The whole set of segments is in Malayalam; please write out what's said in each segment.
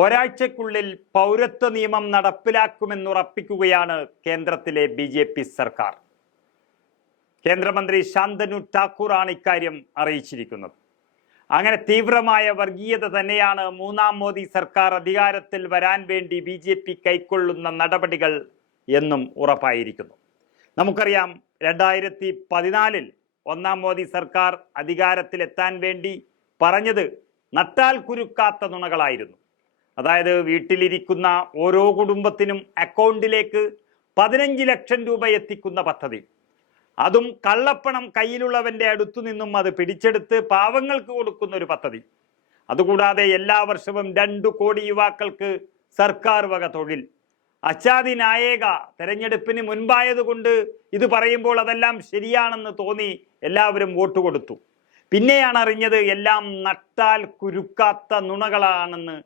ഒരാഴ്ചക്കുള്ളിൽ പൗരത്വ നിയമം നടപ്പിലാക്കുമെന്നുറപ്പിക്കുകയാണ് കേന്ദ്രത്തിലെ ബി.ജെ.പി. സർക്കാർ. കേന്ദ്രമന്ത്രി ശാന്തനു ഠാക്കൂറാണ് ഇക്കാര്യം അറിയിച്ചിരിക്കുന്നത്. അങ്ങനെ തീവ്രമായ വർഗീയത തന്നെയാണ് മൂന്നാം മോദി സർക്കാർ അധികാരത്തിൽ വരാൻ വേണ്ടി ബി.ജെ.പി. കൈക്കൊള്ളുന്ന നടപടികൾ എന്നും ഉറപ്പായിരിക്കുന്നു. നമുക്കറിയാം, 2014 ഒന്നാം മോദി സർക്കാർ അധികാരത്തിലെത്താൻ വേണ്ടി പറഞ്ഞത് നട്ടാൽ കുരുക്കാത്ത നുണകളായിരുന്നു. അതായത് വീട്ടിലിരിക്കുന്ന ഓരോ കുടുംബത്തിനും അക്കൗണ്ടിലേക്ക് 15 ലക്ഷം രൂപ എത്തിക്കുന്ന പദ്ധതി, അതും കള്ളപ്പണം കയ്യിലുള്ളവന്റെ അടുത്തു നിന്നും അത് പിടിച്ചെടുത്ത് പാവങ്ങൾക്ക് കൊടുക്കുന്ന ഒരു പദ്ധതി. അതുകൂടാതെ എല്ലാ വർഷവും 2 കോടി യുവാക്കൾക്ക് സർക്കാർ വക തൊഴിൽ. അച്ചാദി നായേക തെരഞ്ഞെടുപ്പിന് മുൻപായതുകൊണ്ട് ഇത് പറയുമ്പോൾ അതെല്ലാം ശരിയാണെന്ന് തോന്നി എല്ലാവരും വോട്ട് കൊടുത്തു. പിന്നെയാണ് അറിഞ്ഞത് എല്ലാം നട്ടാൽ കുരുക്കാത്ത നുണകളാണെന്ന്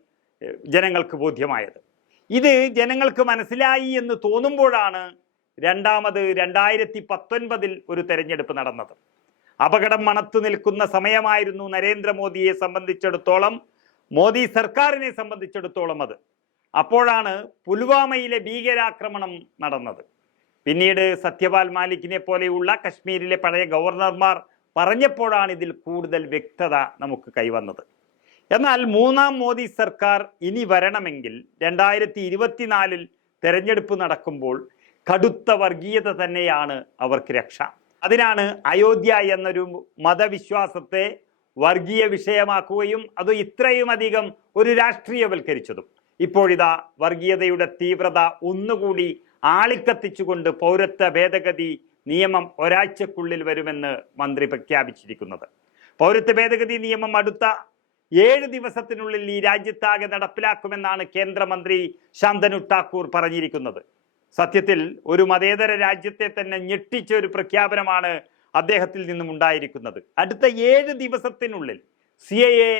ജനങ്ങൾക്ക് ബോധ്യമായത്. ഇത് ജനങ്ങൾക്ക് മനസ്സിലായി എന്ന് തോന്നുമ്പോഴാണ് രണ്ടാമത് 2019 ഒരു തെരഞ്ഞെടുപ്പ് നടന്നത്. അപകടം മണത്തു നിൽക്കുന്ന സമയമായിരുന്നു നരേന്ദ്രമോദിയെ സംബന്ധിച്ചിടത്തോളം, മോദി സർക്കാരിനെ സംബന്ധിച്ചിടത്തോളം അത്. അപ്പോഴാണ് പുൽവാമയിലെ ഭീകരാക്രമണം നടന്നത്. പിന്നീട് സത്യപാൽ മാലിക്കിനെ പോലെയുള്ള കശ്മീരിലെ പഴയ ഗവർണർമാർ പറഞ്ഞപ്പോഴാണ് ഇതിൽ കൂടുതൽ വ്യക്തത നമുക്ക് കൈവന്നത്. എന്നാൽ മൂന്നാം മോദി സർക്കാർ ഇനി വരണമെങ്കിൽ 2024 തെരഞ്ഞെടുപ്പ് നടക്കുമ്പോൾ കടുത്ത വർഗീയത തന്നെയാണ് അവർക്ക് രക്ഷ. അതിനാണ് അയോധ്യ എന്നൊരു മതവിശ്വാസത്തെ വർഗീയ വിഷയമാക്കുകയും അത് ഇത്രയുമധികം ഒരു രാഷ്ട്രീയവൽക്കരിച്ചതും. ഇപ്പോഴിതാ വർഗീയതയുടെ തീവ്രത ഒന്നുകൂടി ആളിക്കത്തിച്ചുകൊണ്ട് പൗരത്വ ഭേദഗതി നിയമം ഒരാഴ്ചക്കുള്ളിൽ വരുമെന്ന് മന്ത്രി പ്രഖ്യാപിച്ചിരിക്കുന്നത്. പൗരത്വ ഭേദഗതി നിയമം അടുത്ത 7 ദിവസത്തിനുള്ളിൽ ഈ രാജ്യത്താകെ നടപ്പിലാക്കുമെന്നാണ് കേന്ദ്രമന്ത്രി ശാന്തനു ഠാക്കൂർ പറഞ്ഞിരിക്കുന്നത്. സത്യത്തിൽ ഒരു മതേതര രാജ്യത്തെ തന്നെ ഞെട്ടിച്ച ഒരു പ്രഖ്യാപനമാണ് അദ്ദേഹത്തിൽ നിന്നും ഉണ്ടായിരിക്കുന്നത്. അടുത്ത 7 ദിവസത്തിനുള്ളിൽ CAA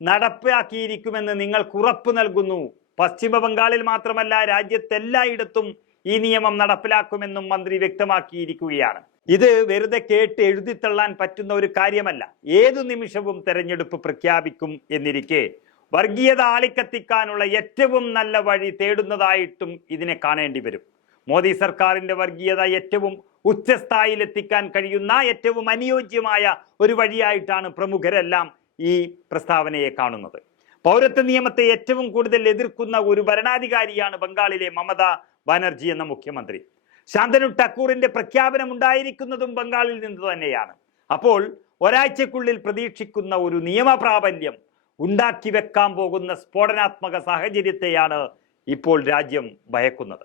നടപ്പാക്കിയിരിക്കുമെന്ന് നിങ്ങൾക്ക് ഉറപ്പ് നൽകുന്നു. പശ്ചിമ ബംഗാളിൽ മാത്രമല്ല, രാജ്യത്തെല്ലായിടത്തും ഈ നിയമം നടപ്പിലാക്കുമെന്നും മന്ത്രി വ്യക്തമാക്കിയിരിക്കുകയാണ്. ഇത് വെറുതെ കേട്ട് എഴുതിത്തള്ളാൻ പറ്റുന്ന ഒരു കാര്യമല്ല. ഏതു നിമിഷവും തെരഞ്ഞെടുപ്പ് പ്രഖ്യാപിക്കും എന്നിരിക്കെ വർഗീയത ആളിക്കത്തിക്കാനുള്ള ഏറ്റവും നല്ല വഴി തേടുന്നതായിട്ടും ഇതിനെ കാണേണ്ടി വരും. മോദി സർക്കാരിന്റെ വർഗീയത ഏറ്റവും ഉച്ചസ്ഥായിലെത്തിക്കാൻ കഴിയുന്ന ഏറ്റവും അനുയോജ്യമായ ഒരു വഴിയായിട്ടാണ് പ്രമുഖരെല്ലാം ഈ പ്രസ്താവനയെ കാണുന്നത്. പൗരത്വ നിയമത്തെ ഏറ്റവും കൂടുതൽ എതിർക്കുന്ന ഒരു ഭരണാധികാരിയാണ് ബംഗാളിലെ മമതാ ബാനർജി എന്ന മുഖ്യമന്ത്രി. ശാന്തനു ഠാക്കൂറിന്റെ പ്രഖ്യാപനം ഉണ്ടായിരിക്കുന്നതും ബംഗാളിൽ നിന്ന് തന്നെയാണ്. അപ്പോൾ ഒരാഴ്ചക്കുള്ളിൽ പ്രതീക്ഷിക്കുന്ന ഒരു നിയമപ്രാബല്യം ഉണ്ടാക്കി വെക്കാൻ പോകുന്ന സ്ഫോടനാത്മക സാഹചര്യത്തെയാണ് ഇപ്പോൾ രാജ്യം ഭയക്കുന്നത്.